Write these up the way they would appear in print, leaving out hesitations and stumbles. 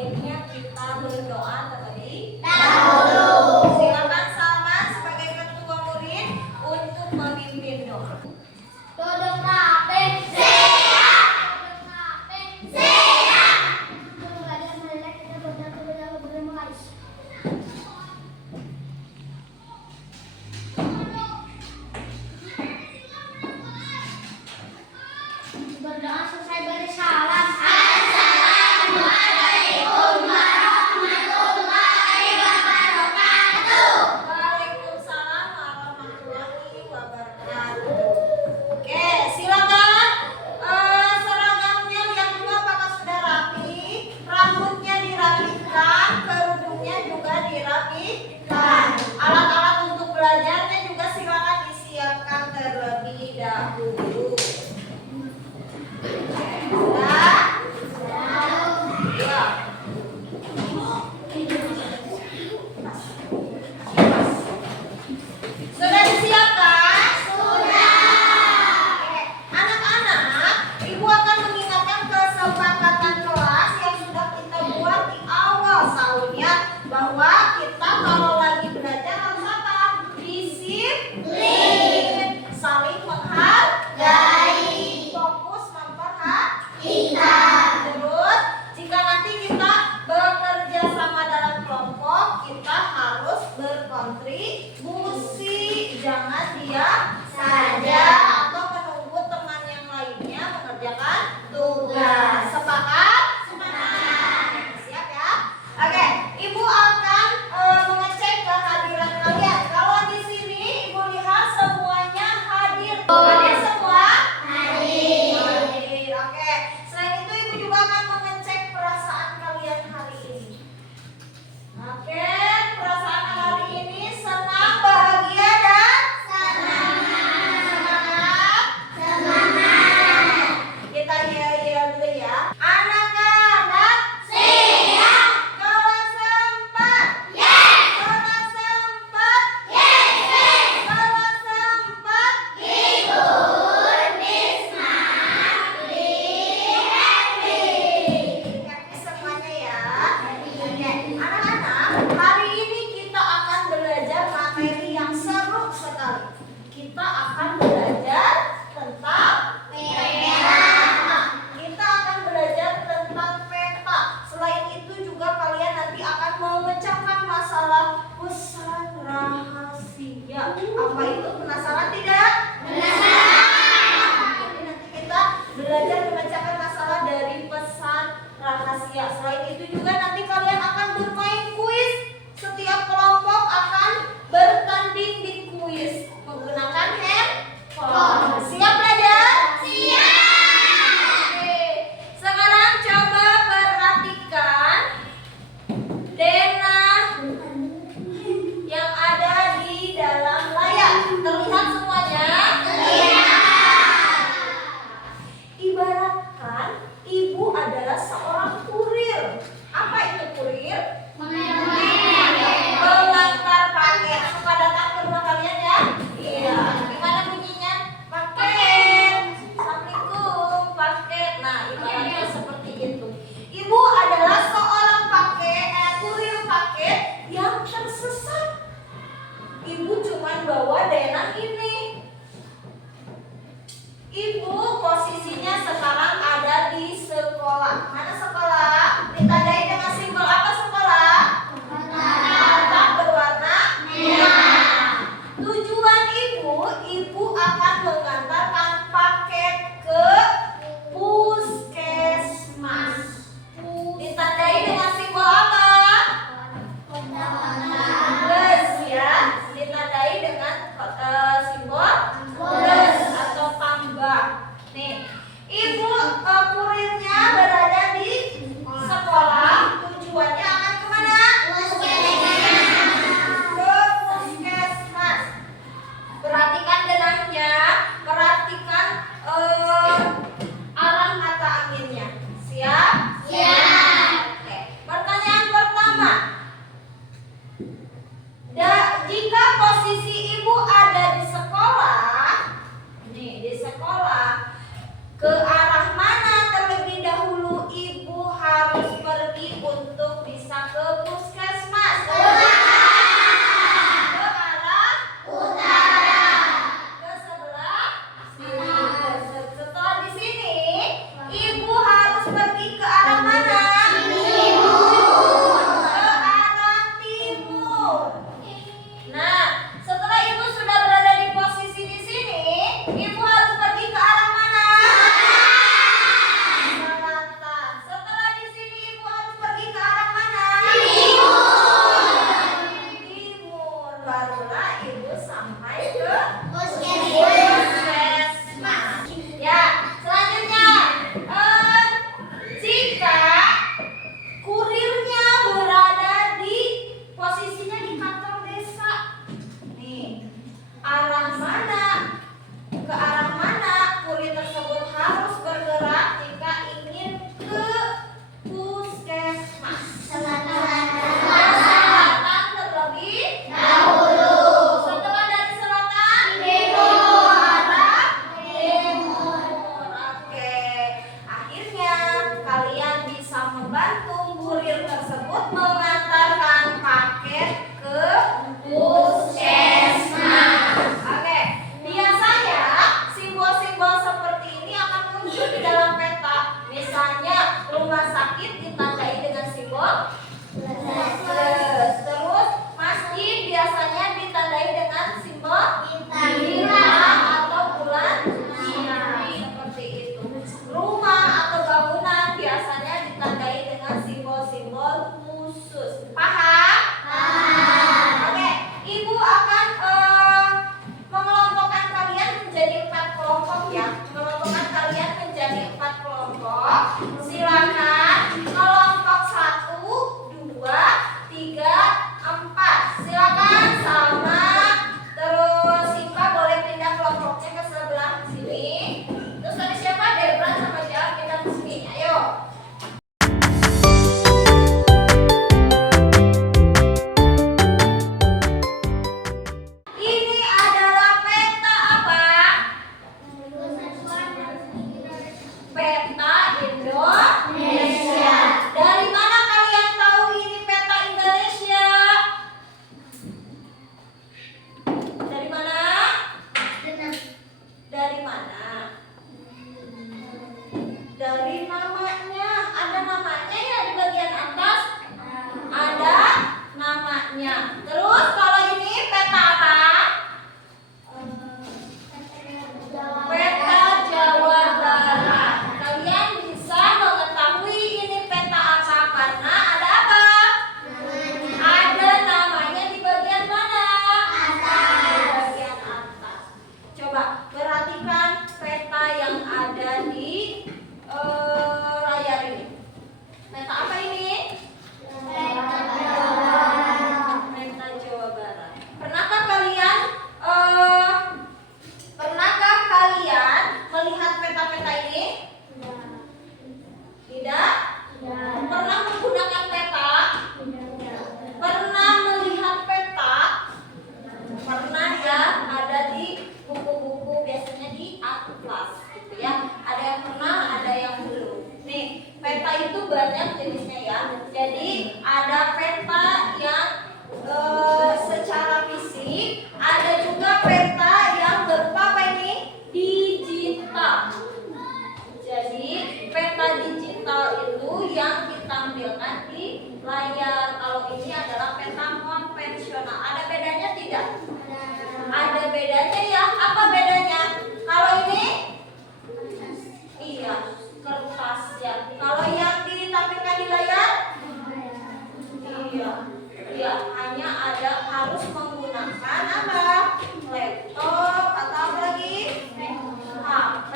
baiknya kita berdoa terlebih dahulu. Silakan Salman sebagai ketua murid untuk memimpin doa. Berdoa selesai beri salam. Assalamualaikum warahmatullahi wabarakatuh. Waalaikumsalam warahmatullahi wabarakatuh. Oke, silakan. Seragamnya lihat dulu apakah sudah rapi, rambutnya dirapikan, kerudungnya juga dirapikan. Alat-alat untuk belajarnya juga silakan disiapkan terlebih dahulu. Sudah disiapkan? Sudah. Oke. Anak-anak, Ibu akan mengingatkan kesepakatan kelas yang sudah kita buat di awal tahunnya, bahwa kita kalau lagi belajar harus apa? Disiplin, saling menghargai, fokus memperhatikan. Terus, jika nanti kita bekerja sama dalam kelompok, kita harus berkontribusi. Jangan diam saja atau menunggu teman yang lainnya mengerjakan tugas. Sepakat? Sepakat. Siap ya? Oke, Ibu akan mengecek kehadiran kalian. Kalau di sini Ibu lihat semuanya hadir. Hadir semua? Hadir. Hadir. Oke. Selain itu Ibu juga akan mengecek perasaan kalian hari ini. Oke, perasaan hari ini senang, bahagia, dan semangat. Semangat. Kita yel-yel dulu ya. Anak-anak siap. Kelas 4. Yes. Kelas 4. Yes. Kelas 4. Libur Bisma. Happy semuanya ya. Oke, anak-anak, hari ini kita akan belajar materi yang seru sekali. Kita akan belajar tentang peta. Kita akan belajar tentang peta. Selain itu juga kalian nanti akan memecahkan masalah pesan rahasia. Apa itu? Penasaran tidak? Penasaran. Jadi nanti kita belajar memecahkan masalah dari pesan rahasia. Selain itu juga nanti kalian akan bermain kuis. Setiap kelompok akan bertanding di kuis menggunakan handphone. Siap belajar? Siap. Oke. Sekarang coba perhatikan denah yang ada di dalam layar. Terlihat semuanya? Terlihat. Ibaratkan Ibu adalah seorang kurir. Apa itu kurir? Pengantar paket. Suka datang ke rumah kalian ya? Iya. Gimana bunyinya? Paket. Assalamualaikum, paket. Nah, ibaratnya seperti itu. Ibu adalah seorang kurir paket yang tersesat. Ibu cuma bawa denah ini. Ibu posisinya sekarang ada di sekolah. Mana sekolah? Ditandai dengan simbol apa sekolah? Kotak berwarna merah. Tujuan ibu akan mengantarkan paket ke puskesmas. Peta itu banyak jenisnya ya. Jadi ada peta yang secara fisik, ada juga peta yang berupa apa ini? Digital. Jadi peta digital itu yang ditampilkan di layar. Kalau ini adalah peta konvensional. Ada bedanya tidak? Ada bedanya ya. Apa bedanya? Kalau ini? Iya, kertas ya. Kalau yang ditampilkan di layar? Iya. Ya, hanya ada harus menggunakan apa? Laptop atau apa lagi? HP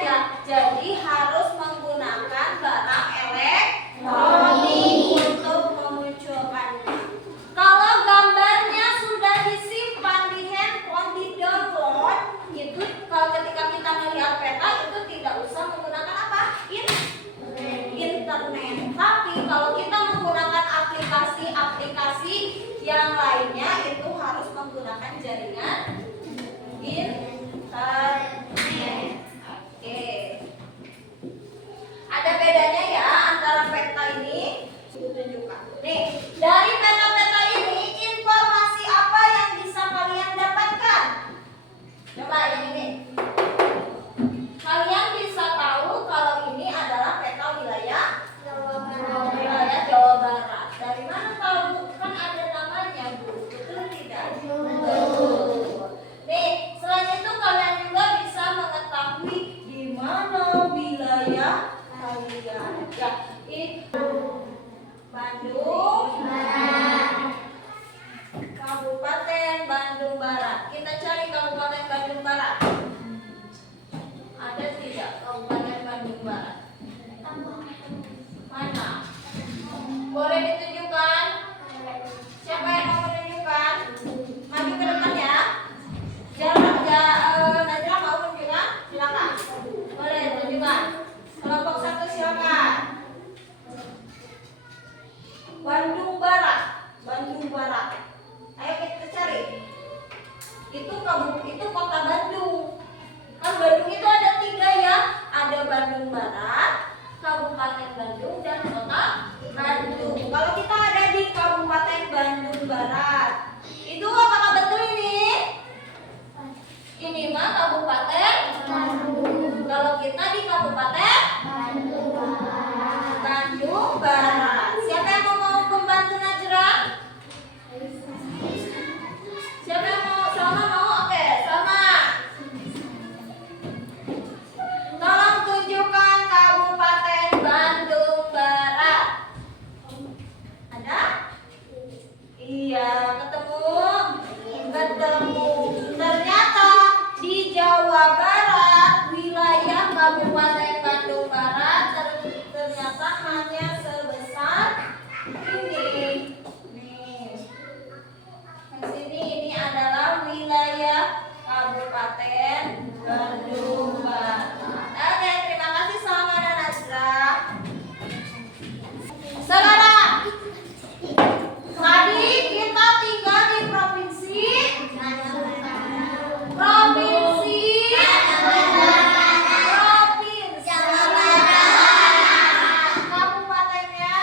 ya. Jadi harus menggunakan barang elektronik untuk memunculkannya. Kalau gambarnya sudah disimpan di handphone, di download, itu kalau ketika kita melihat peta itu tidak usah menggunakan apa? Internet. Tapi kalau kita menggunakan aplikasi-aplikasi yang lainnya itu harus menggunakan jaringan internet. Oke. Ada bedanya ya antara peta ini. Tunjukkan. Nih, dari peta-peta ini informasi apa yang bisa kalian dapatkan? Coba yang ini. Kalian bisa tahu kalau ini adalah peta wilayah Jawa Barat. Dari mana tahu? Kan ada namanya, Bu. Betul tidak? Betul. Nih, selain itu kalian juga bisa mengetahui di mana wilayah kalian. Ya, itu Bandung Barat. Kabupaten Bandung Barat. Kita cari Kabupaten Bandung Barat. Ada tidak Kabupaten Bandung Barat? Mana? Boleh ditunjukkan? Siapa yang mau menunjukkan? Maju ke depan ya. Najla mau menunjukkan? Silakan. Boleh tunjukkan. Kelompok 1 silakan. Bandung Barat. Bandung Barat. Ayo kita cari. Itu kota Bandung. Kan Bandung itu ada 3 ya. Ada Bandung Barat, Kabupaten Bandung, dan Kota Bandung. Kalau kita ada di Kabupaten Bandung Barat, itu apakah betul ini? Ini mah Kabupaten Bandung. Kalau kita di Kabupaten Bandung Barat. Siapa yang mau membantu Najra? Siapa yang mau? Salma mau? Oke, Salma. Tolong tunjukkan Kabupaten Bandung Barat. Ada? Iya, ketemu? Ketemu. Ternyata di Jawa Barat, wilayah Kabupaten Bandung Barat ternyata hanya sebesar ini. Nih. Di sini ini adalah wilayah Kabupaten Bandung Barat. Oke, terima kasih Salma dan Nazra. Sekarang, tadi kita tinggal di provinsi kabupatennya.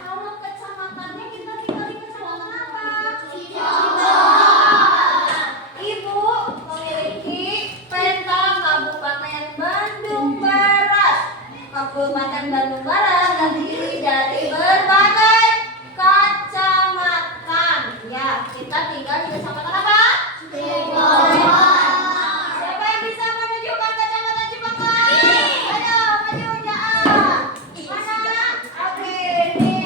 Kalau kecamatannya kita tinggal di kecamatan apa? Ibu memiliki peta Kabupaten Bandung Barat. Kabupaten Bandung Barat terdiri dari berbagai kecamatan. Ya, kita tinggal di kecamatan apa? Siapa yang bisa menunjukkan kecamatan Cipangkar? Ayo, maju Jaa. Mana? Oke, ini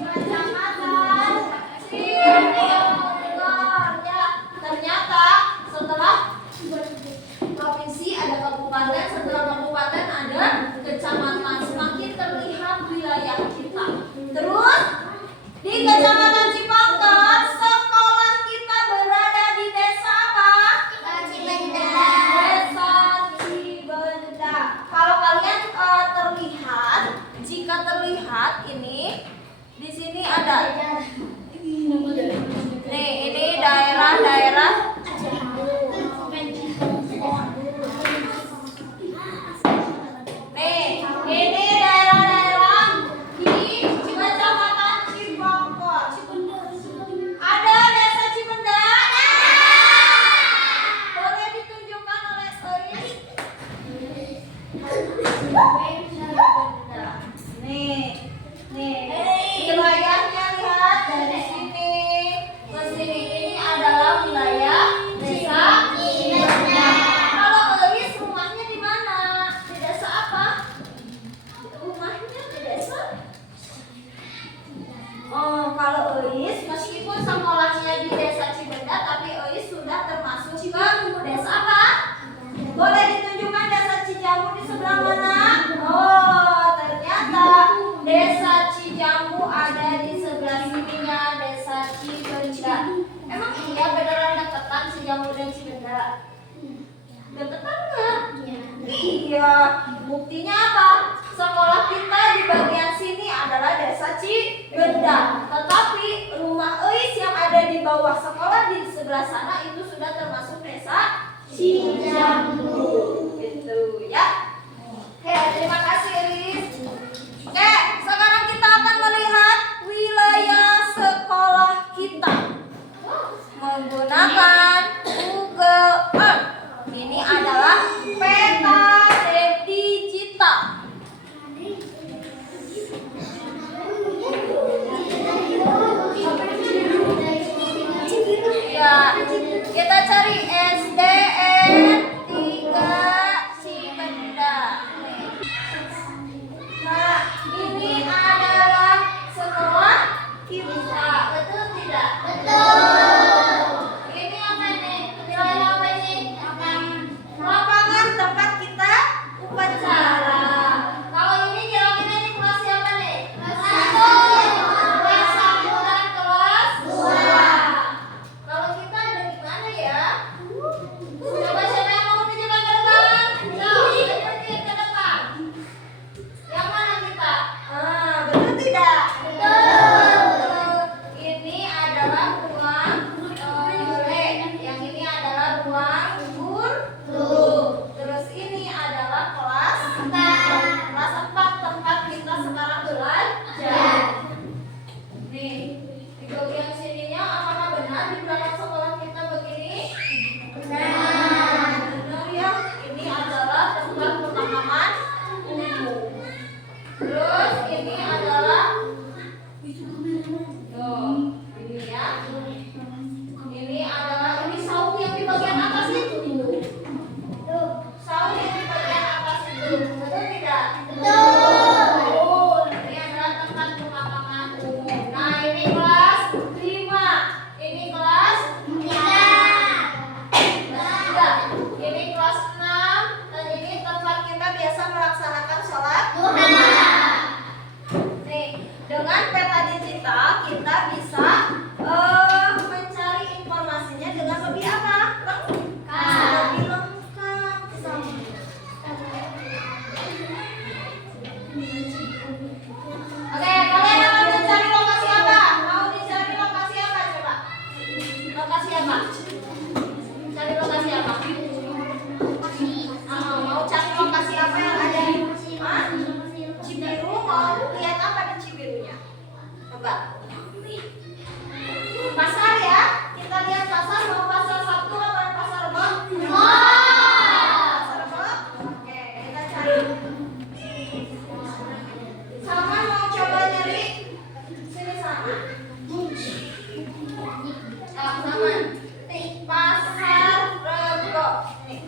kecamatan Cipangkar. Ya, ternyata setelah provinsi ada kabupaten, setelah kabupaten ada kecamatan. Semakin terlihat wilayah kita. Terus di kecamatan Cipangkar, sekolah kita berada di apa? Sekolah kita di bagian sini adalah Desa Cibenda. Tetapi rumah Eis yang ada di bawah sekolah di sebelah sana itu sudah termasuk Desa Cijambu. Gitu ya. Oke, terima kasih Iris. Oke, sekarang kita akan melihat wilayah sekolah kita menggunakan Google Earth. Ini adalah peta digital. Ya, kita cari SDN 3 Cibenda. Nah, ini adalah sekolah kita. Betul tidak? Betul. Ini apa ini? Wilayah apa ini? Lapangan tempat kita upacara. Kalau ini kira-kira ini kelas siapa nih? Kelas 1. Kelas 1 dan kelas 2. 2. Kalau kita ada di mana ya? Coba siapa yang mau tunjukkan ke depan? Tunjukin ke depan. Yang mana kita? Betul tidak? Betul. Ini adalah ruang yang ini adalah ruang guru. Terus ini adalah kelas 4 tempat kita sekarang belajar. Nih, di bagian sininya apakah benar di belakang sekolah kita begini? Benar ya. Ini adalah tempat pemakaman umum. Terus ini adalah ini ya. Ini adalah saung yang di bagian atas itu. Saung yang di bagian atas itu. Betul tidak? Betul. Ini adalah tempat pemakaman umum. Nah, ini kelas 5. Ini kelas 3. Ini kelas 6 dan ini tempat kita biasa melaksanakan sholat Duha. Nih, dengan peta digital kita bisa mencari informasinya dengan lebih apa? Lebih lengkap. Oke, kalian akan mencari lokasi apa? Mau dicari lokasi apa coba? Lokasi apa? Cari lokasi apa? Mau cari lokasi apa yang ada di Cibiru? Mau lihat apa di Cibirunya? Coba. Pasar ya? Kita lihat pasar. Mau pasar Sabtu apa pasar Rebo? Pasar Rebo? Oke, kita cari. Sama mau coba nyari sini sama. Sama. Nih, pasar Rebo. Nih.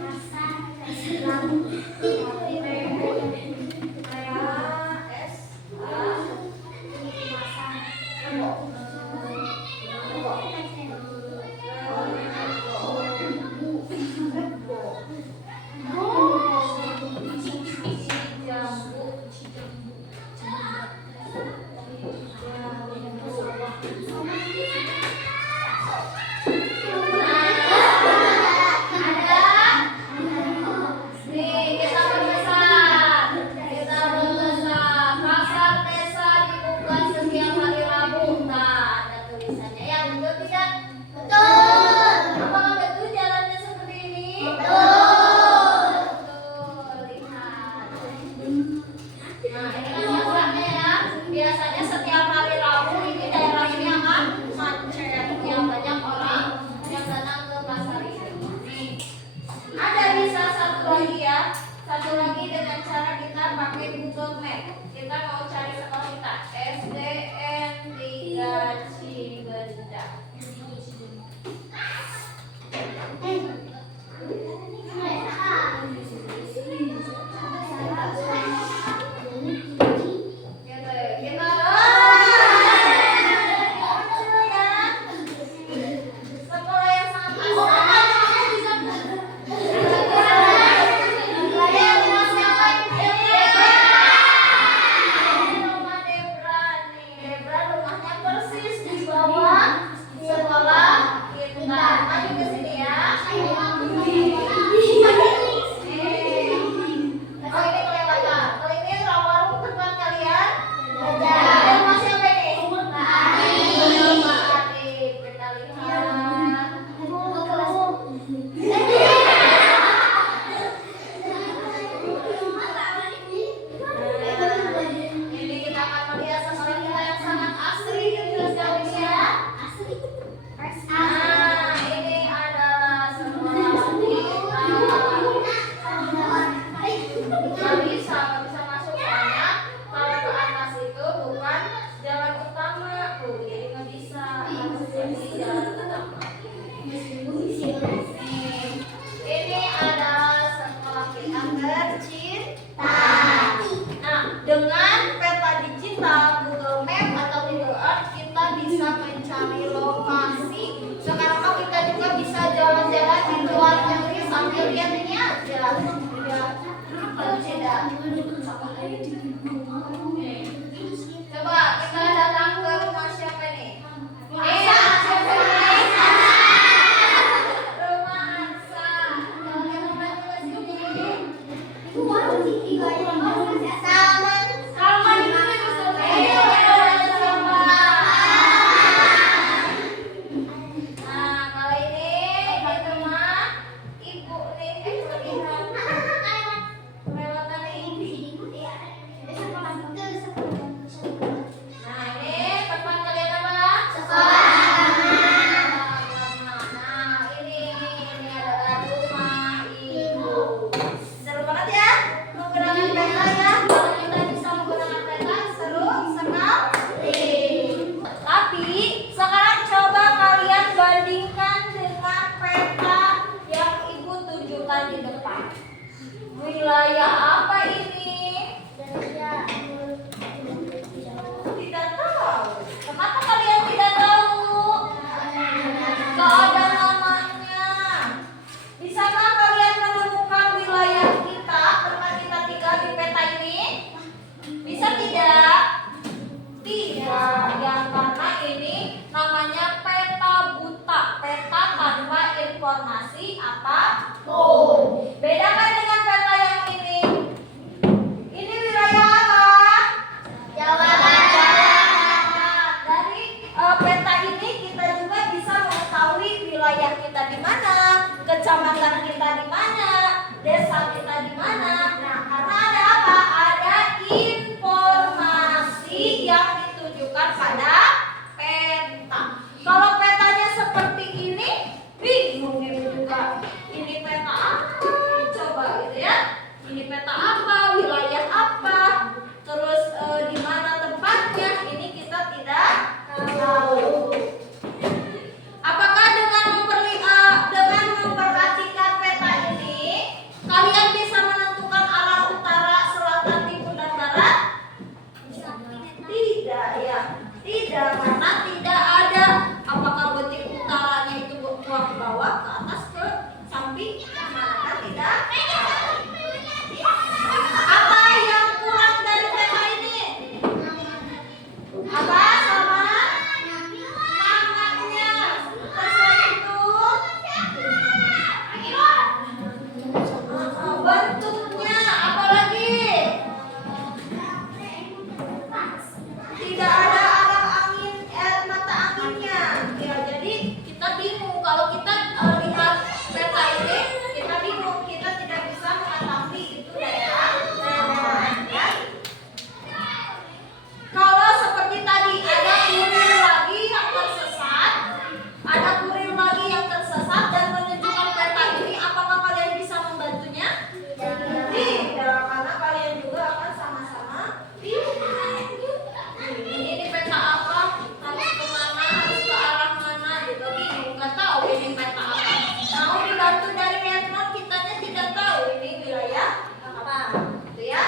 kita Google Map atau Google Earth, kita bisa mencari lokasi. Sekarang mah kita juga bisa jalan-jalan di luar negeri sambil lihat ini aja. Tidak. Coba kita datang ke rumah siapa nih? Siapa nih? Rumah Ansa. Kalian mau juga sini? Salman. Salman itu bisa Nah, kalau ini di rumah ibu nih. Kelewatan ini. Nah, ini tempat kalian apa? Nah, ini adalah rumah ibu. Seru banget ya menggunakan peta ya. Kalau kita bisa menggunakan peta seru sekali. Tapi sekarang coba kalian bandingkan dengan peta yang ibu tunjukkan di depan. Wilayah apa ini? Tidak tahu. Kenapa kalian tidak tahu? Gak ada namanya. Bisakah kalian menemukan wilayah kita, tempat kita tinggal di peta ini? Bisa tidak? Tidak, ya karena ini namanya peta buta, peta tanpa informasi apapun. Bedakan dengan peta yang ini. Ini wilayah apa? Jawa Barat. Dari peta ini kita juga bisa mengetahui wilayah kita di mana, kecamatan kita di mana, desa kita di mana. Nah, karena ada apa? Ada informasi yang ditunjukkan pada peta. Kalau petanya seperti ini, bingung ibu juga. Ini peta apa? Coba gitu ya. Ini peta apa? Wilayah apa? Terus di mana tempatnya? Ini kita tidak tahu. Apakah dengan memperhatikan peta ini, kalian bisa menentukan arah utara, selatan, timur, dan barat? Tidak ya. Tidak, karena tidak ada. Apakah betik utaranya itu ke bawah, ke atas, ke samping, mana kan tidak? Apa yang kurang dari peta ini? Apa sama? Namanya. Terus itu bentuknya, apa lagi? Tidak ada arah angin, mata anginnya. Ya, jadi kita bingung kalau kita lihat peta ini, kita bingung, kita tidak bisa mengetahui itu daerah mana. Ya. Kalau seperti tadi ada kurir lagi yang tersesat, dan menunjukkan peta ini, apakah kalian bisa membantunya? Tidak, karena kalian juga akan sama-sama bingung. Ini peta apa? Harus kemana? Harus ke arah mana? Gitu bingung, nggak tahu ini peta apa. Mau dibantu dari handphone, kitanya tidak tahu ini wilayah apa. Gitu ya.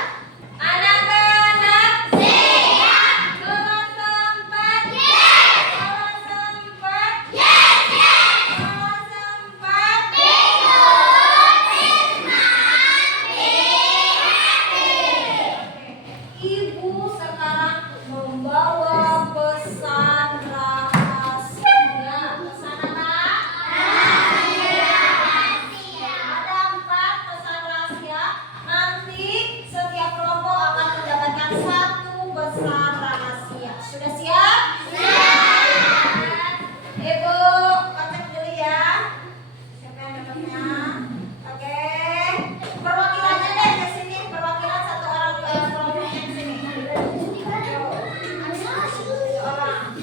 Anak-anak siap. Kalau sempat. Yes. Kalau sempat. Yes. Kalau sempat. Ibu sekarang membawa pesan rahasia. Pesan apa? Ada 4 pesan rahasia. Nanti setiap kelompok akan mendapatkan 1 pesan rahasia. Sudah siap? Siap. Ibu, kontak dulu ya. Siapa yang dapatnya? Oke. Perwakilannya deh ke sini. Perwakilan 1 orang kelompok yang sini. Orang.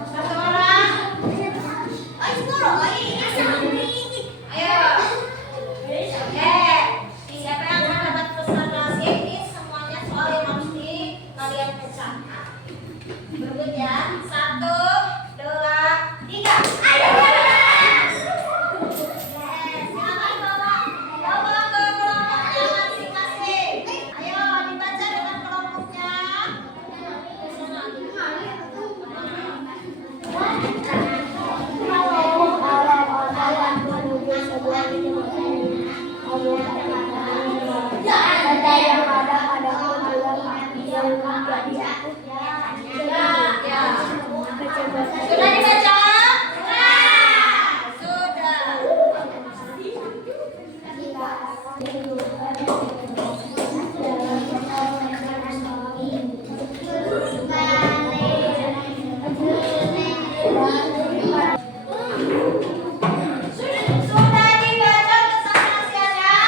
1 orang. Ayo, ayo. Oke. Siapa yang akan dapat pesan rahasia ini? Semuanya soal yang harus Ya. Sudah dibaca? Sudah. Sudah dibaca pesan nasihatnya?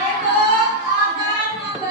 Ibu akan membaca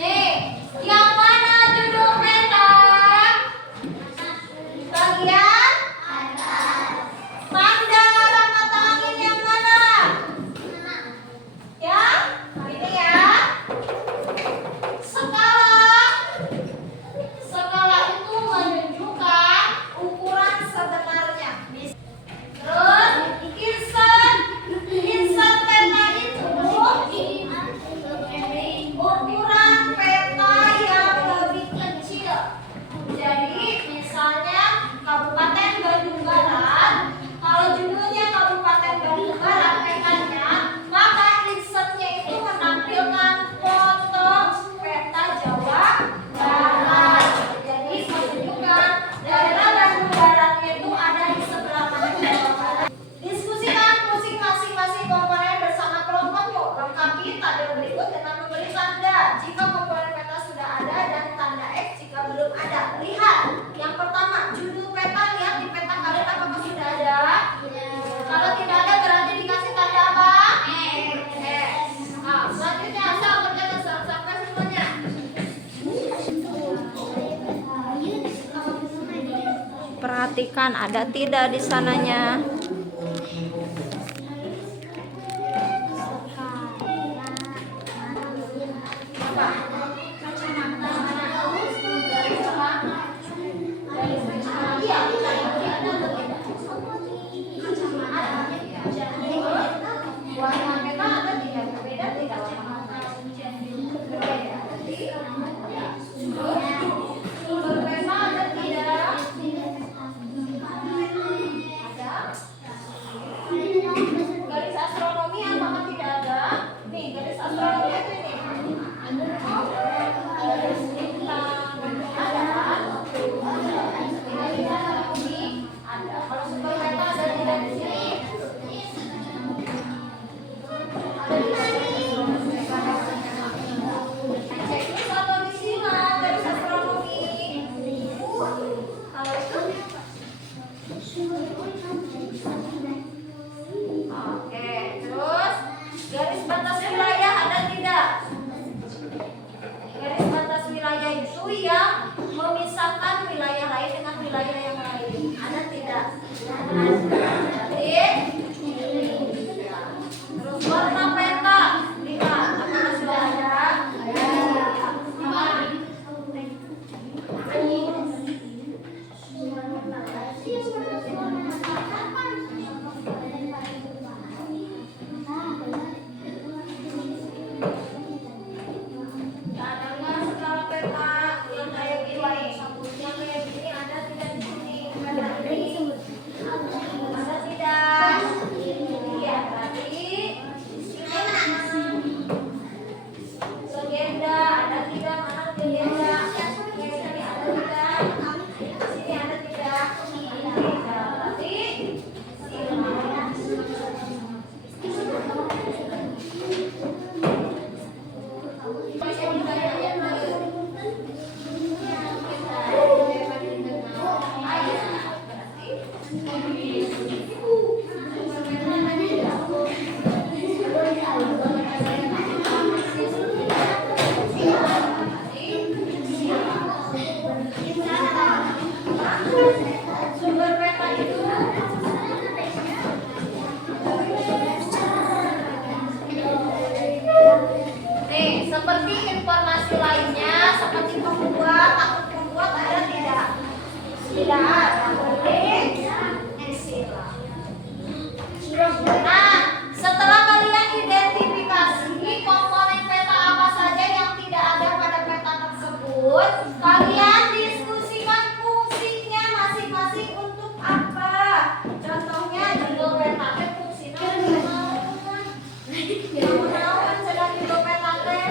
Nih, yang mana judul peta? Bagian tanda mata angin yang mana? Ya, ini ya. Skala itu menunjukkan ukuran sebenarnya. Terus insan peta itu ukuran peta yang lebih kecil. Jadi misalnya Kabupaten Bandung Barat, kalau judulnya Kabupaten Bandung Barat petanya, maka insertnya itu menampilkan foto peta Jawa Barat. Jadi menunjukkan daerah Bandung Baratnya itu ada di sebelah mana Jawa Barat. Diskusikan fungsi masing-masing komponen bersama kelompok yuk. Lengkapi tabel berikut dengan memberi tanda jika komponen peta sudah ada dan tanda X jika belum ada. Lihat, yang pertama judul peta, lihat di peta kalian apakah sudah ada? Kalau tidak ada berarti dikasih tanda apa? X. Nah, selanjutnya asal kerjakan sampai semuanya. Perhatikan ada tidak di sananya. Warna peta ada tidak? Berbeda tidak warna? Berbeda. Sumber peta ada tidak? Ada. Garis astronomi apakah tidak ada? Nih, garis astronomi itu ini. Garis bintang ada kan? Garis astronomi ada. Kalau sumber peta ada tidak di sini? Checklist atau disimak garis astronomi? Kalau itu? Oke, terus garis batas wilayah ada tidak? Garis batas wilayah itu yang memisahkan wilayah lain dengan wilayah yang lain. Ada tidak? Jadi, terus warna peta, lihat apakah sudah ada? Ada nggak skala peta yang kayak gini? Yang kayak gini ada tidak di sini? Peta ini ada tidak? Iya, berarti legenda ada tidak? Mana legenda? Di sini ada tidak? Di sini ada tidak? Tidak. Berarti sumber peta itu nih, seperti informasi lainnya, seperti pembuat, akun pembuat ada tidak? Tidak ada. Boleh silang. Nah, setelah kalian identifikasi komponen peta apa saja yang tidak ada pada peta tersebut, kalian diskusikan fungsinya masing-masing untuk apa. Contohnya judul peta fungsinya naon sedang judul peta teh?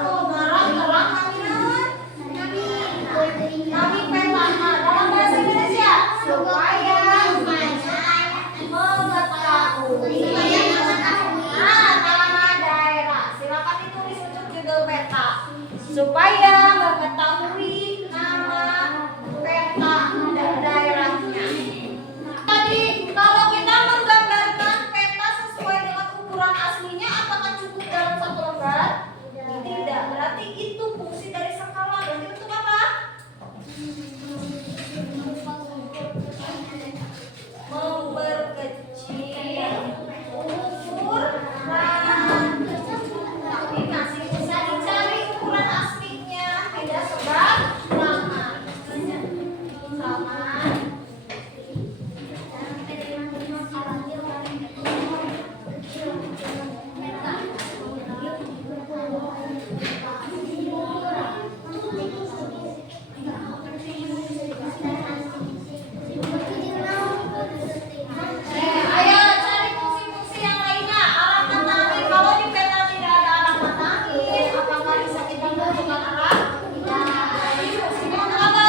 Oh, marah terang kami naon? Kami peta dalam bahasa Indonesia supaya mengetahui nama daerah. Silakan ditulis untuk judul peta supaya mengetahui nama peta daerahnya. Tadi kalau kita menggambarkan peta sesuai dengan ukuran aslinya fungsinya apakah cukup dalam satu lembar? Tidak. Berarti itu fungsi dari skala. Berarti untuk apa? Memperkecil ukuran. Tapi masih bisa dicari ukuran aslinya. Tidak sebab lama. Sama. Ayo cari fungsi-fungsi yang lainnya. Alamat angin. Kalau di peta tidak ada alamat angin, apakah bisa kita menentukan arah? Jadi fungsinya untuk apa?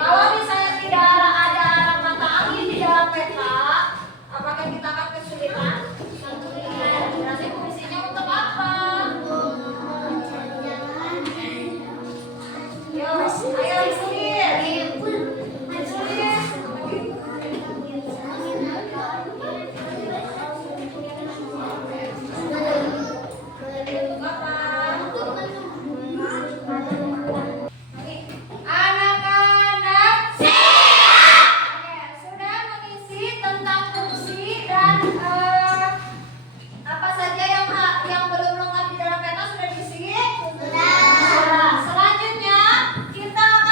Kalau misalnya tidak ada alamat angin di dalam peta, apakah kita akan kesulitan? Berarti fungsinya untuk apa? Ayo anak-anak sudah mengisi tentang fungsi dan apa saja yang belum lengkap di dalam peta sudah diisi? Sudah. Selanjutnya kita akan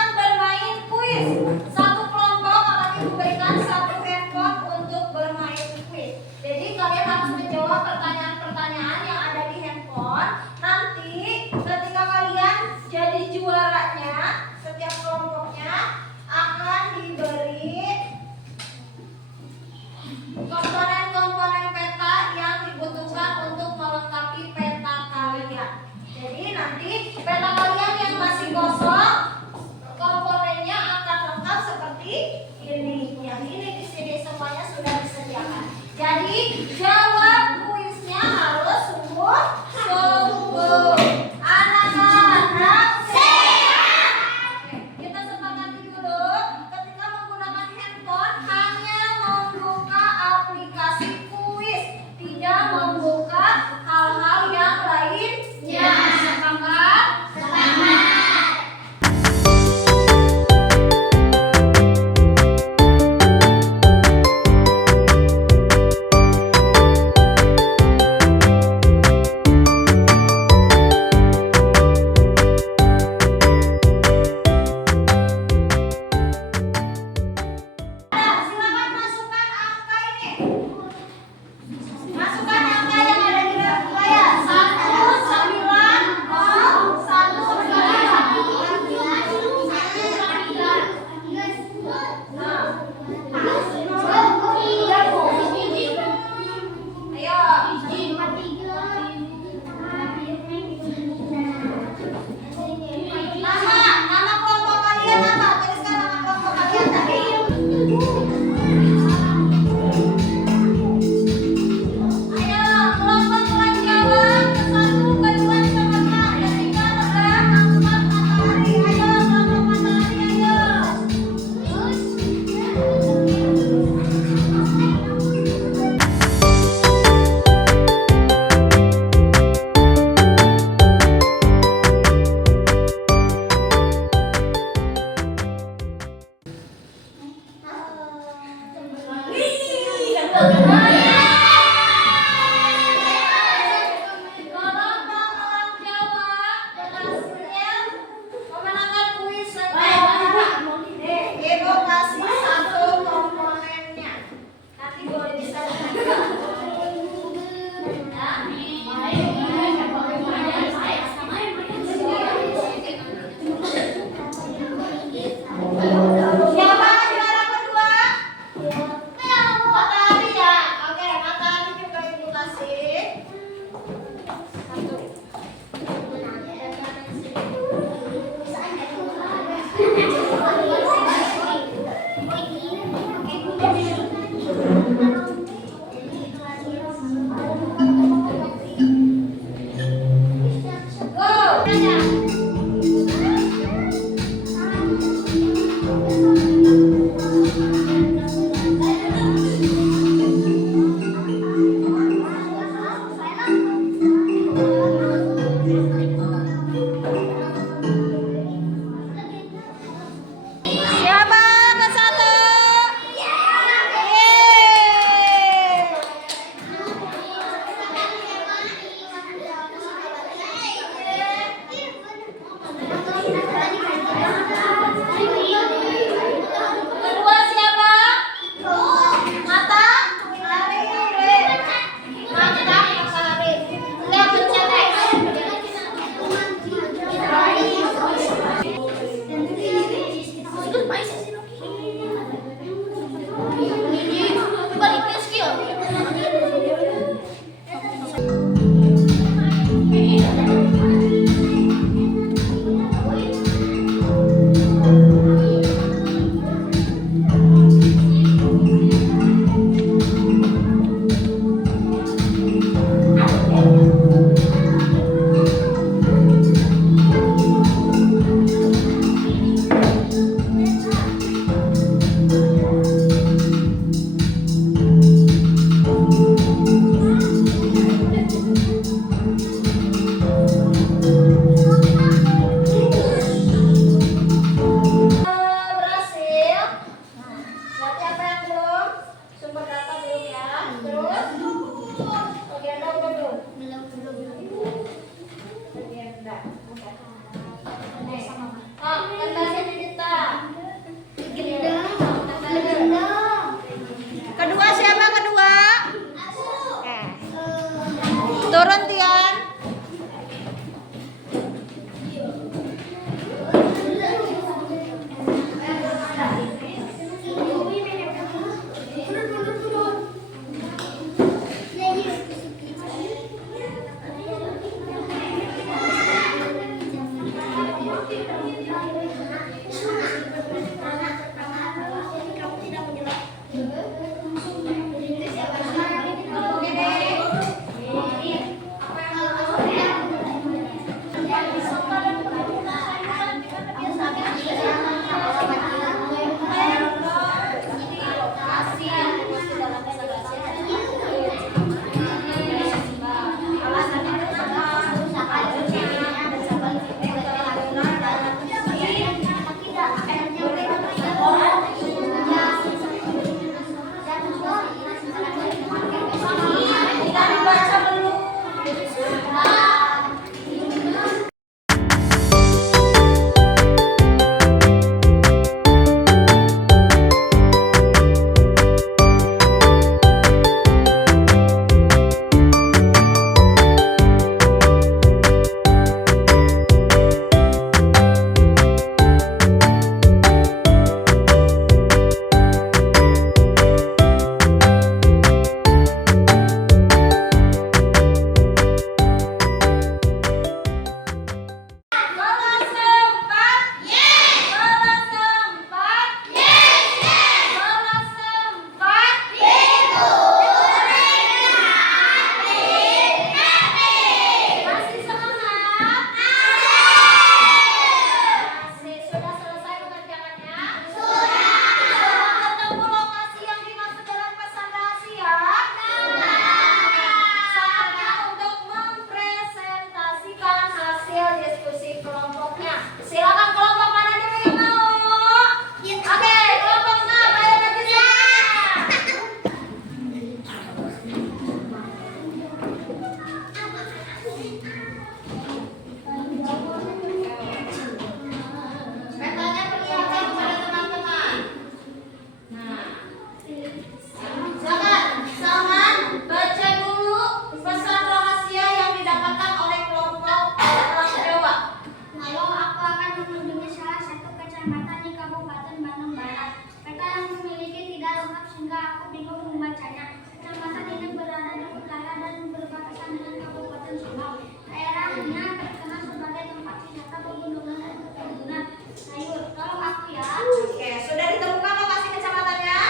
akan mengunjungi salah satu kecamatan di Kabupaten Bandung Barat. Peta yang memiliki tidak lengkap sehingga aku bingung membacanya. Kecamatan ini berada di utara dan berbatasan dengan Kabupaten Subang. Daerahnya terkenal sebagai tempat wisata pegunungan dan perkebunan sayur. Tolong aku ya. Oke, sudah ditemukan lokasi kecamatannya?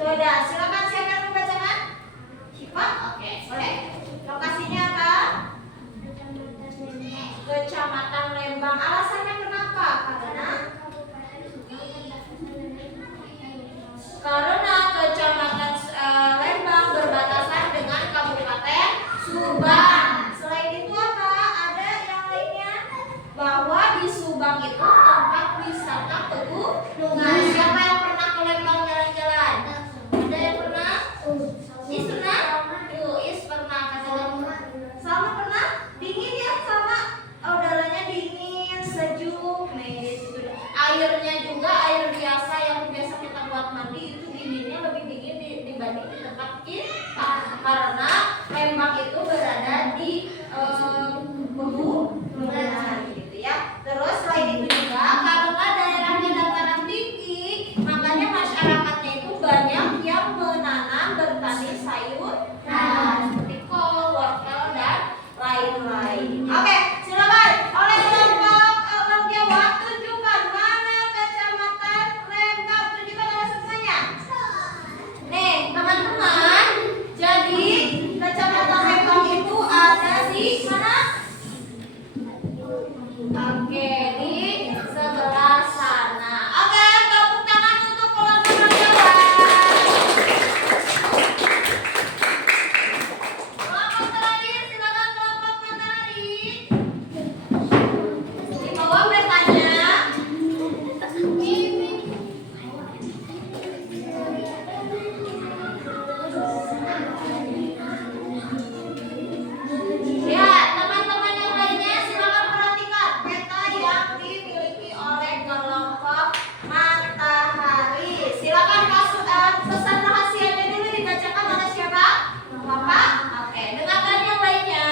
Sudah. Silakan siapa yang membacakan? Syifa? Oke, boleh. Lokasinya apa? Kecamatan Lembang. Alasannya kenapa? Karena Kecamatan Lembang berbatasan dengan Kabupaten Subang. Selain itu apa? Ada yang lainnya? Bahwa di Subang itu tempat wisata pegunungan. Siapa yang pernah ke Lembang jalan-jalan? Ada yang pernah? Is pernah? Is pernah. Sama pernah? Dingin ya sama? Udaranya dingin, sejuk. Airnya juga air biasa yang biasa kita buat mandi itu dinginnya lebih dingin dibanding di tempat kita. Karena Lembang itu berada di pegunungan gitu ya. Terus selain itu juga karena daerahnya dataran tinggi, makanya masyarakatnya itu banyak yang menanam bertani sayur seperti kol, wortel dan lain-lain. Oke, silakan oleh kelompok orang Jawa tunjukkan mana Kecamatan Lembang. Tunjukkan oleh semuanya. Nih, teman-teman. Jadi Kecamatan Lembang itu ada di mana? Oke, di sebelah sana. Oke, tepuk tangan untuk kelompok orang Jawa. Kelompok terakhir, silakan kelompok matahari. Di bawah petanya. Ya, teman-teman yang lainnya silakan perhatikan peta yang dimiliki oleh kelompok matahari. Silakan pesan rahasianya dulu dibacakan oleh siapa? Bapak? Oke, dengarkan yang lainnya.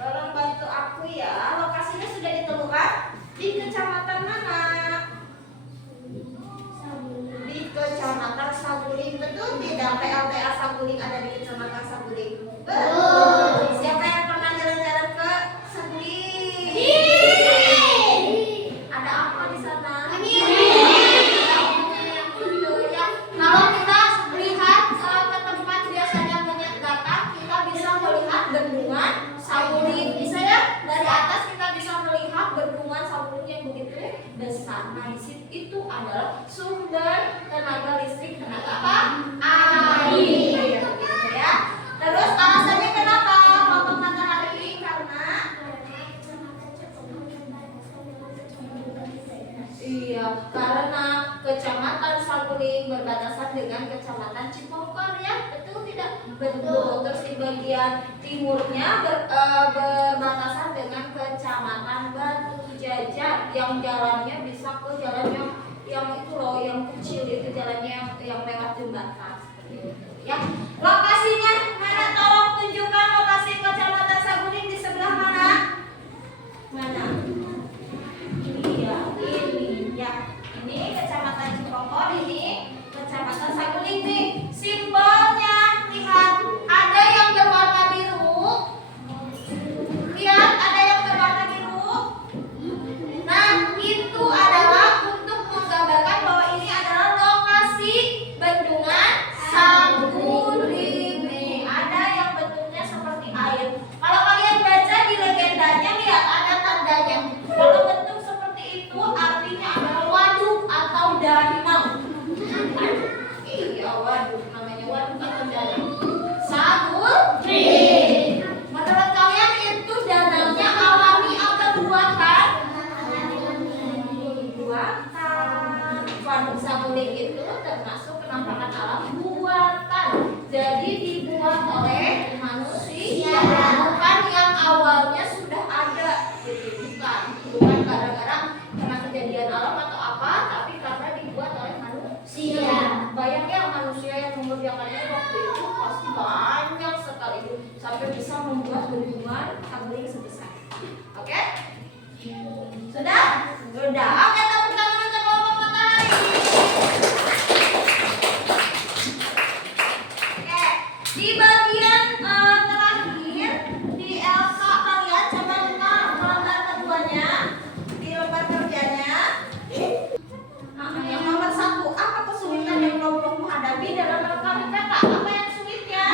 Tolong bantu aku ya. Lokasinya sudah ditemukan di kecamatan mana? Di Kecamatan Saguling. Betul tidak? PLTA Saguling ada di Kecamatan Saguling. Betul. Siapa yang pernah jalan-jalan ke Saguling? Ada apa di sana? Kalau kita lihat ke tempat biasanya banyak datang, kita bisa melihat bendungan Saguling. Bisa ya? Dari atas kita bisa melihat bendungan Saguling yang begitu besar. Nah, di situ itu adalah sumber tenaga listrik, tenaga apa? Air. Gitu ya. Terus alasannya kenapa kelompok matahari? Karena iya, karena Kecamatan Saguling berbatasan dengan Kecamatan Cipongkor ya, betul tidak? Betul. Terus di bagian timurnya berbatasan dengan Kecamatan Batu Jajar yang jalannya bisa ke jalan yang itu loh, yang kecil itu jalannya yang lewat jembatan seperti itu ya. Lokasinya mana? Tolong tunjukkan lokasi Kecamatan Saguling di sebelah mana? Mana? Iya, ini ya. Ini Kecamatan Cipongkor, ini Kecamatan Saguling nih. Simbolnya lihat, ada yang berwarna biru. Lihat, ada yang berwarna biru. Nah, itu adalah untuk menggambarkan bahwa ini adalah lokasi bendungan Saguling. Oke? Sudah? Sudah. Oke, tepuk tangan untuk kelompok matahari. Oke, di bagian terakhir di LK kalian coba buka lembar keduanya, di lembar kerjanya. Yang nomor 1, apa kesulitan yang kelompokmu hadapi dalam melengkapi peta? Apa yang sulitnya?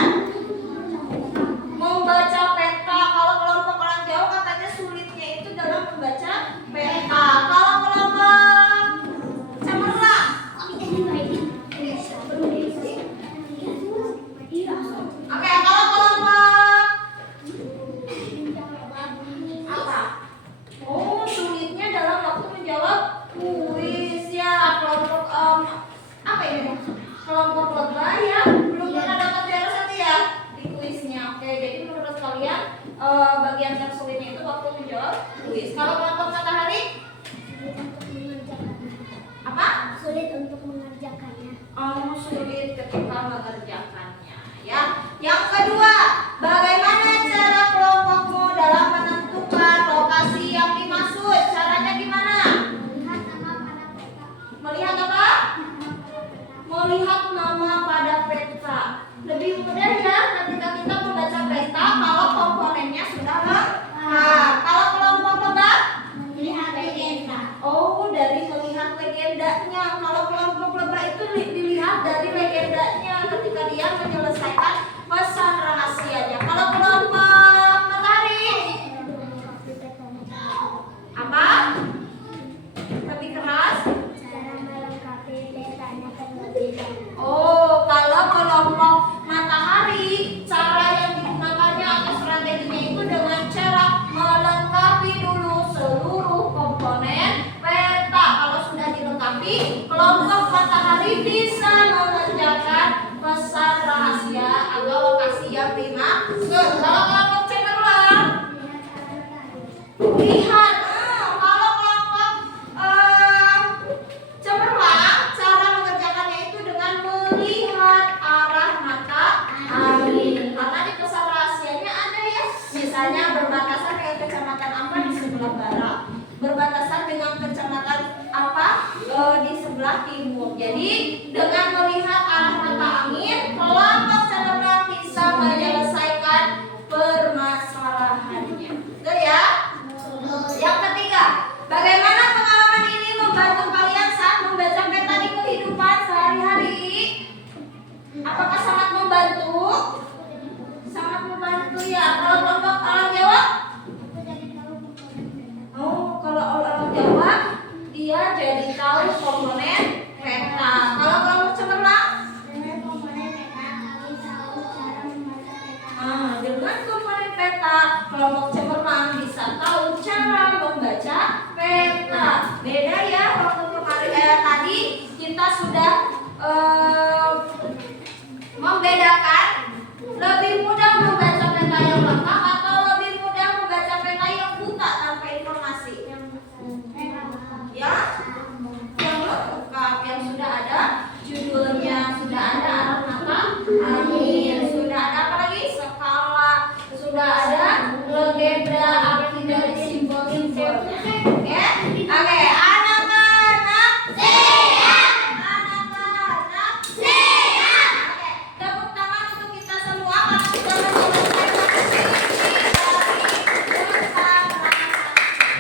Membaca peta. Kalau kelompok orang Jawa katanya sulitnya itu dalam membaca peta. Kalau kelompok cemerlang, oke, kalau kelompok apa? Oh, sulitnya dalam waktu menjawab kuis ya. Kelompok apa ini? Kelompok lebah ya, belum pernah dapat juara 1 ya di kuisnya. Oke, jadi menurut kalian bagian tersulitnya itu waktu menjawab kuis. Kalau kelompok matahari apa? Sulit untuk mengerjakannya. Oh, sulit ketika mengerjakannya ya. Yang kedua, bagaimana cara kelompokmu dalam menentukan lokasi yang dimaksud? Caranya gimana? Melihat nama pada peta. Melihat apa? Melihat nama pada peta. Lebih mudah ya ketika kita membaca peta kalau komponennya sudah lengkap. Kalau kelompok lebah? Melihat legenda. Oh, dari melihat legendanya. Kalau kelompok lebah itu dilihat dari legendanya ketika dia menyelesaikan pesan rahasianya. Kalau kelompok matahari apa? Lebih keras? Cara melengkapi petanya terlebih dahulu. Oh, kalau kelompok matahari, cara yang digunakannya atau strateginya itu dengan cara melengkapi dulu seluruh komponen peta. Kalau sudah dilengkapi, kelompok matahari bisa mengerjakan pesan rahasia atau lokasi yang dimaksud. Kalau kelompok cemerlang, lihat. Kalau kelompok cemerlang, cara mengerjakannya itu dengan melihat arah mata angin. Karena di pesan rahasianya ada ya, misalnya berbatasan dengan kecamatan apa di sebelah barat, berbatasan dengan kecamatan apa di sebelah timur. Jadi dengan melihat arah mata angin, kelompok cemerlang bisa menyelesaikan permasalahannya. Betul ya? Yang ketiga, bagaimana pengalaman ini membantu kalian saat membaca peta di kehidupan sehari-hari? Apakah sangat membantu? Sangat membantu ya. Kalau kelompok orang Jawa? Aku jadi tahu komponen peta. Oh, kalau orang Jawa dia jadi tahu komponen peta. Kalau kelompok cemerlang? Dengan komponen peta, kami tahu cara membaca peta. Dengan komponen peta, kelompok cemerlang bisa tahu cara membaca peta. Beda ya, waktu kemarin tadi kita sudah membedakan lebih mudah membaca peta yang lengkap atau lebih mudah membaca peta yang buta tanpa informasi. Ya, yang lengkap, yang sudah ada judulnya, sudah ada arah mata angin, sudah ada apa lagi? Skala, sudah ada legenda, arti dari simbol-simbolnya. Oke, oke, anak-anak siap, anak-anak siap. Oke, tepuk tangan untuk kita semua karena sudah menyelesaikan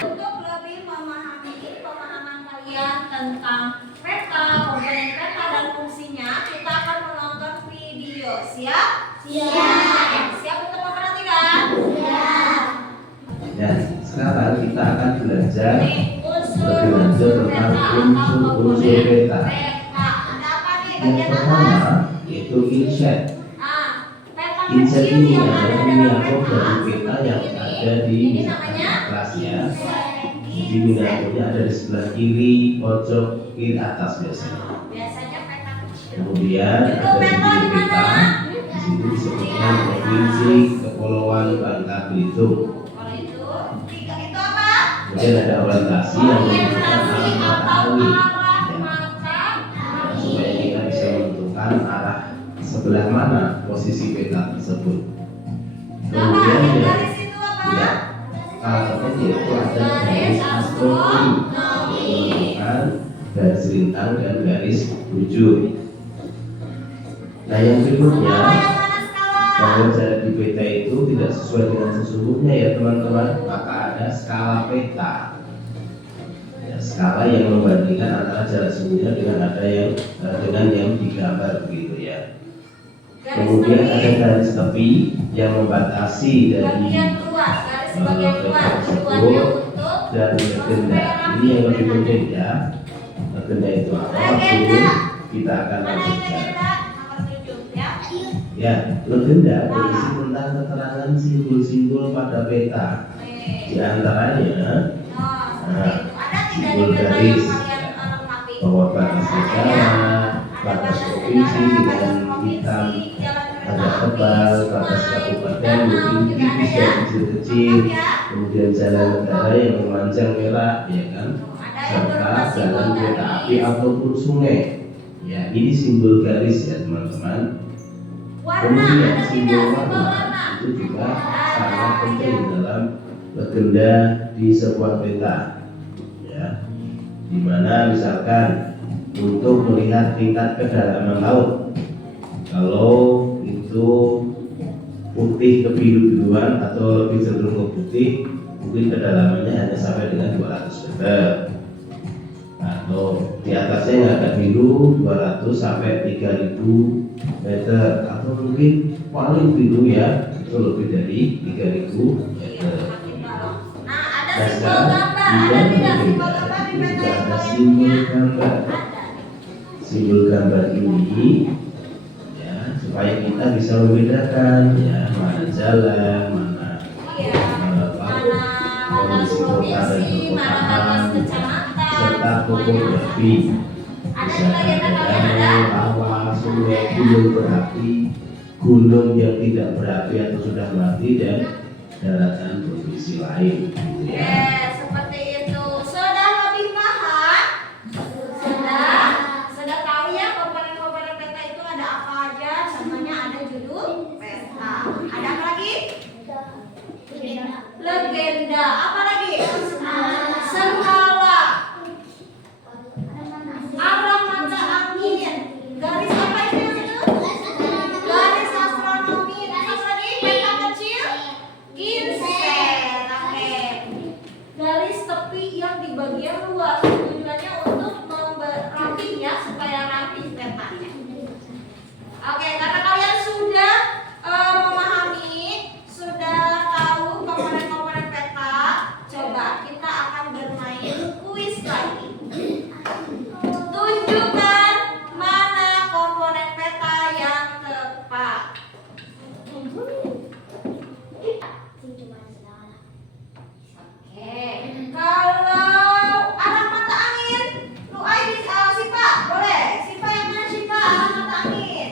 untuk lebih memahami pemahaman kalian tentang peta, komponen peta dan fungsinya. Kita akan menonton video. Siap? Siap. Siap untuk memperhatikan? Siap. Ya, sekarang kita akan belajar Nih, lebih lanjut tentang unsur-unsur peta. Peta. Ada apa nih? Yang Bagian apa? pertama yaitu inset. Peta Inset kecil ini yang adalah ada dalam miniatur peta. dari peta yang ada di Ini namanya kelasnya. Jadi miniaturnya ada di sebelah kiri, pojok kiri atas biasanya. Biasanya peta kecil. Kemudian Itu ada di peta kiri di peta. mana? Di situ disebutkan provinsi Kepulauan Bangka Belitung. Kalau itu, tiga itu apa? Kemudian ada orientasi yang menunjukkan Orientasi arah atau matahari. arah Ya. mata Supaya kita bisa menentukan arah sebelah mana posisi peta tersebut. Bapak, Kemudian yang ya, garis itu apa? ya, salah satunya yaitu ada garis astronomi, garis lintang dan garis bujur. Nah yang berikutnya, Skala yang mana skala? kalau jarak di peta itu tidak sesuai dengan sesungguhnya ya teman-teman, maka ada skala peta. Ya, skala yang membandingkan antara jarak sesungguhnya dengan yang digambar begitu ya. Kemudian ada garis tepi yang membatasi dari bagian luar, garis bagian luar tujuannya untuk dan legenda. Ini yang lebih penting ya. Legenda itu apa? Dulu kita akan mana yang lanjutkan. legenda? Nomor 7 ya. Ya, legenda berisi tentang keterangan simbol-simbol pada peta. Di antaranya Nah, seperti itu. Ada tidak simbol legenda yang garis kalian lengkapi? bahwa batas negara, batas provinsi dengan hitam, ada tebal, batas kabupaten mungkin tipis dan kecil-kecil, kemudian jalan negara yang memanjang merah, ya kan, serta jalan kereta api ataupun sungai. Ya, ini simbol garis ya teman-teman. Kemudian simbol warna itu juga sangat penting dalam legenda di sebuah peta. Ya, dimana misalkan untuk melihat tingkat kedalaman laut, kalau itu putih kebiru-biruan atau lebih cenderung ke putih, mungkin kedalamannya hanya sampai dengan 200 meter, atau di atasnya yang agak biru 200 sampai 3000 meter, atau mungkin paling biru ya itu lebih dari 3000 meter. Nah, ada Nah, simbol sekarang gambar, ada tidak simbol gambar di peta juga yang ada kalian simbol punya? gambar. Ada. Simbol gambar ini ya supaya kita bisa membedakan ya mana jalan, mana Iya. Mana kondisi kota dan perkotaan, serta topografi. ada Bisa di legenda kalian ada? danau, rawa, sungai, gunung berapi, gunung yang tidak berapi atau sudah mati, dan daratan provinsi lain gitu ya. Seperti itu. Sudah lebih paham? Sudah tahu ya komponen-komponen peta itu ada apa aja? Contohnya ada judul peta. Ada apa lagi? Legenda. Apa lagi? Skala. Arah mata angin. Garis apa itu? Garis astronomi. Apa lagi? Peta kecil. Ginseng. Oke. Garis tepi yang di bagian luar tujuannya untuk rapi ya, supaya rapi petanya. Oke, karena kalian sudah memahami, sudah tahu komponen-komponen peta, coba kita akan bermain kuis lagi. Tunjukkan mana komponen peta yang tepat. Oke, kalau arah mata angin, Sipa, boleh. Sipa yang mana Sipa arah mata angin?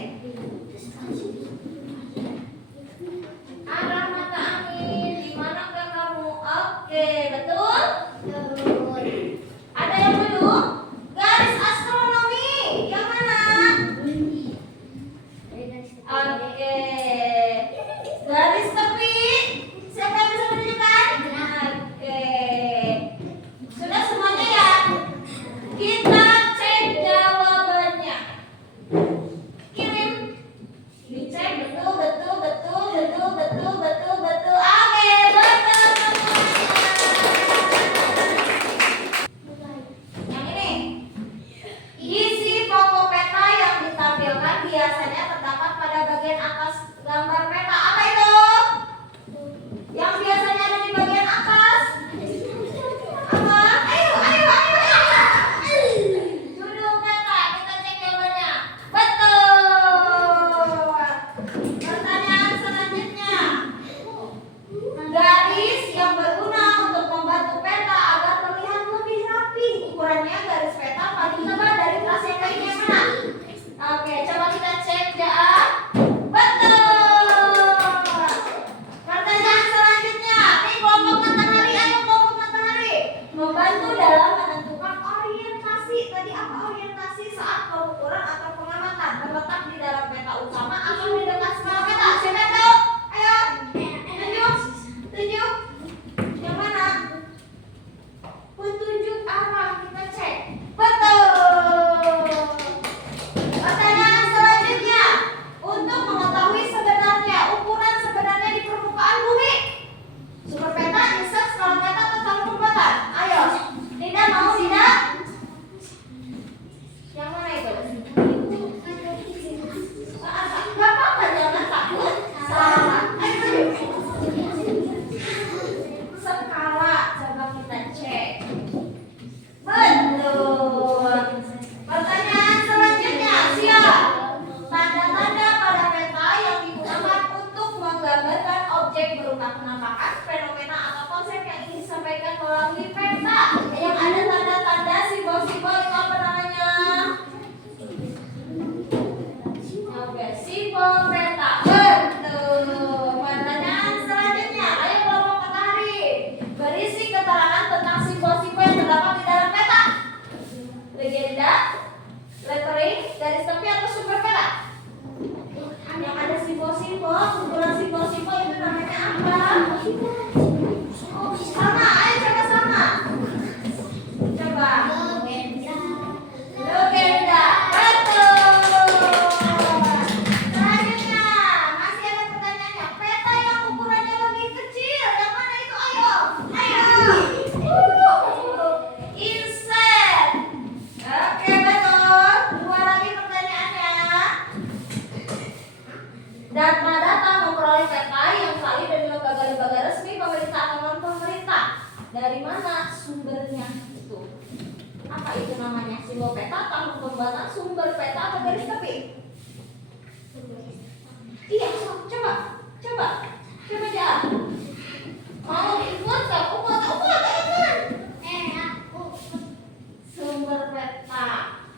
itu namanya? Simbol peta, tahun pembuatan, sumber peta, atau garis tepi? Iya, coba aja. Mau ikut gak? Aku kan? Sumber peta.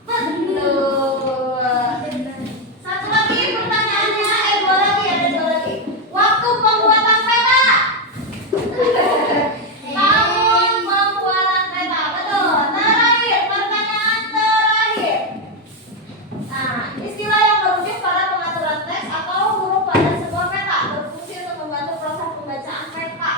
Betul. Satu lagi pertanyaannya, ada dua lagi. Waktu pembuatan peta. Tahun pembuatan peta, betul. Terakhir, pertanyaan terakhir. Nah, istilah yang merujuk pada pengaturan teks atau huruf pada sebuah peta berfungsi untuk membantu proses pembacaan peta.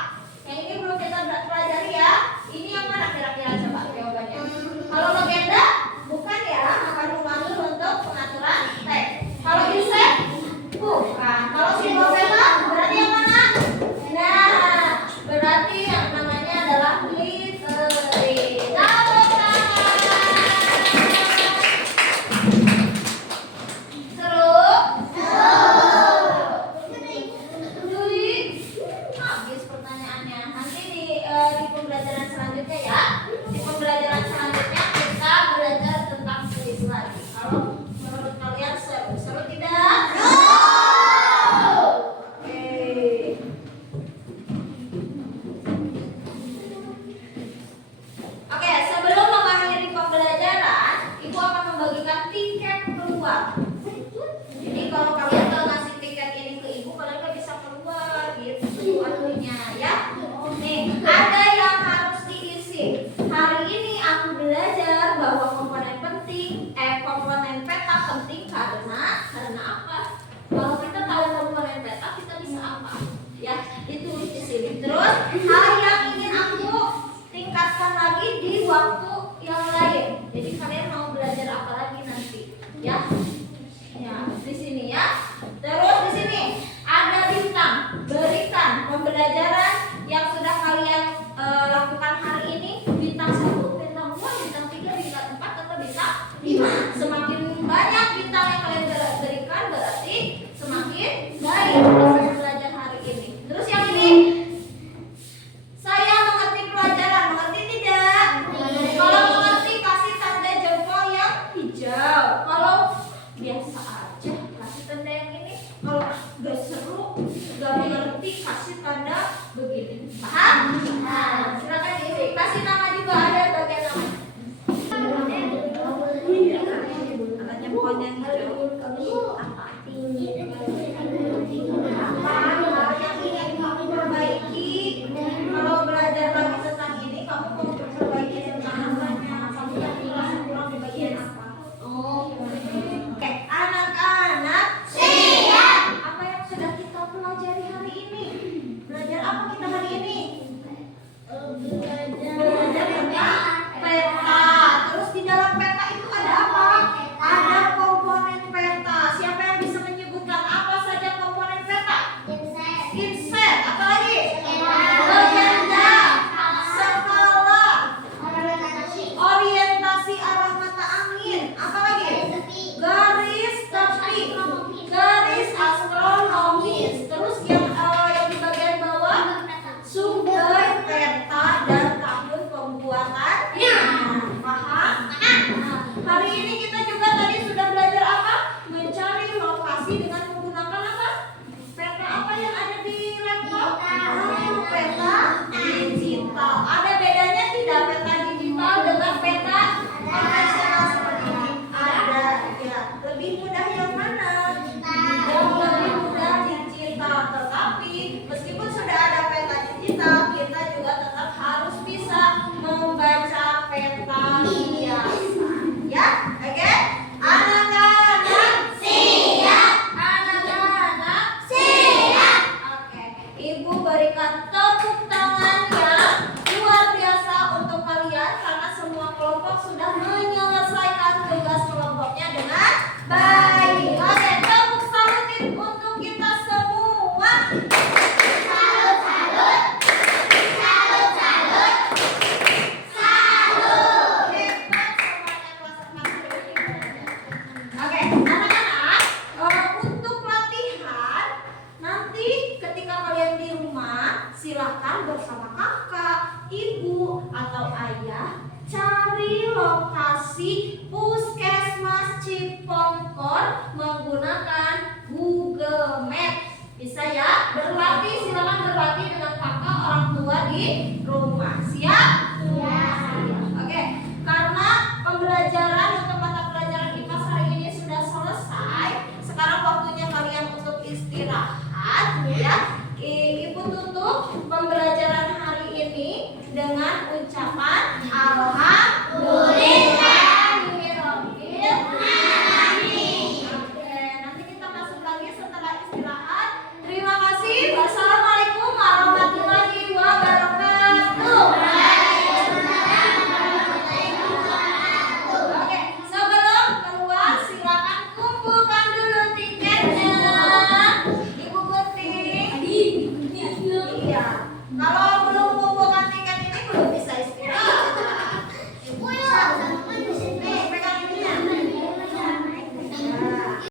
Yang ini belum kita pelajari ya. Ini yang mana kira-kira, coba jawabannya? Kalau legenda, bukan ya, akan membantu untuk pengaturan teks. Kalau insek, bukan. Kalau simbol peta, berarti yang mana? Nah, berarti yang namanya adalah literary. Tepuk tangan. Seru? Juli? Habis pertanyaannya. Nanti di pembelajaran selanjutnya ya. Di pembelajaran selanjutnya kita belajar tentang kuis lagi. Kalau menurut kalian seru? Seru tidak? Oke. Oke, sebelum mengakhiri pembelajaran, Ibu akan membagikan tiket keluar. Jadi kalau kalian nggak ngasih tiket ini ke Ibu, kalian nggak bisa keluar gitu artinya ya. Nih, ada yang harus diisi. Hari ini aku belajar bahwa komponen peta penting karena apa? Kalau kita tahu komponen peta, kita bisa apa? Ya, ditulis di sini. Terus hal yang ingin aku tingkatkan lagi di waktu yang lain. Jadi kalian mau belajar apa lagi nanti? Ya. Ya, di sini ya. Terus di sini ada bintang. Berikan pembelajaran yang sudah kalian lakukan hari ini. Bintang 1, bintang 2, bintang 3, bintang 4, atau bintang 5. Semakin banyak bintang yang kalian berikan, berarti semakin baik proses belajar hari ini. Terus yang ini, saya mengerti pelajaran. Mengerti tidak? Kalau mengerti, kasih tanda jempol yang hijau. Kalau biasa aja, kasih tanda yang ini. Kalau gak seru, gak mengerti, kasih tanda begini. Paham? Nah, silakan diisi. Kasih nama juga, ada bagian namanya. Ada jempolnya yang hijau. Apa? Hal yang ingin kamu perbaiki. Kalau belajar lagi tentang ini, kamu mau perbaiki tentang apanya? Kamu tadi merasa kurang di bagian apa? Oke, anak-anak siap. Apa yang sudah kita pelajari hari ini? Belajar apa kita hari ini? Belajar tentang peta. Terus di dalam peta itu ada apa? Ada komponen peta. Siapa yang bisa menyebutkan apa saja komponen peta? Inset, apa lagi? Legenda, skala, orientasi arah mata angin, apa lagi? Garis tepi, garis astronomis. Terus yang di bagian bawah, sumber peta dan tahun pembuatannya. Paham? Nah, hari ini kita juga tadi sudah belajar apa? Mencari lokasi dengan menggunakan apa? Peta apa yang ada di laptop? Peta digital. Ada bedanya tidak peta digital dengan peta konvensional seperti ini? Ada ya. Lebih mudah yang mana? Yang lebih mudah digital. Tetapi meskipun sudah ada peta digital, kita juga tetap harus bisa membaca peta biasa. Ya, oke? ucapan alhamdulillah.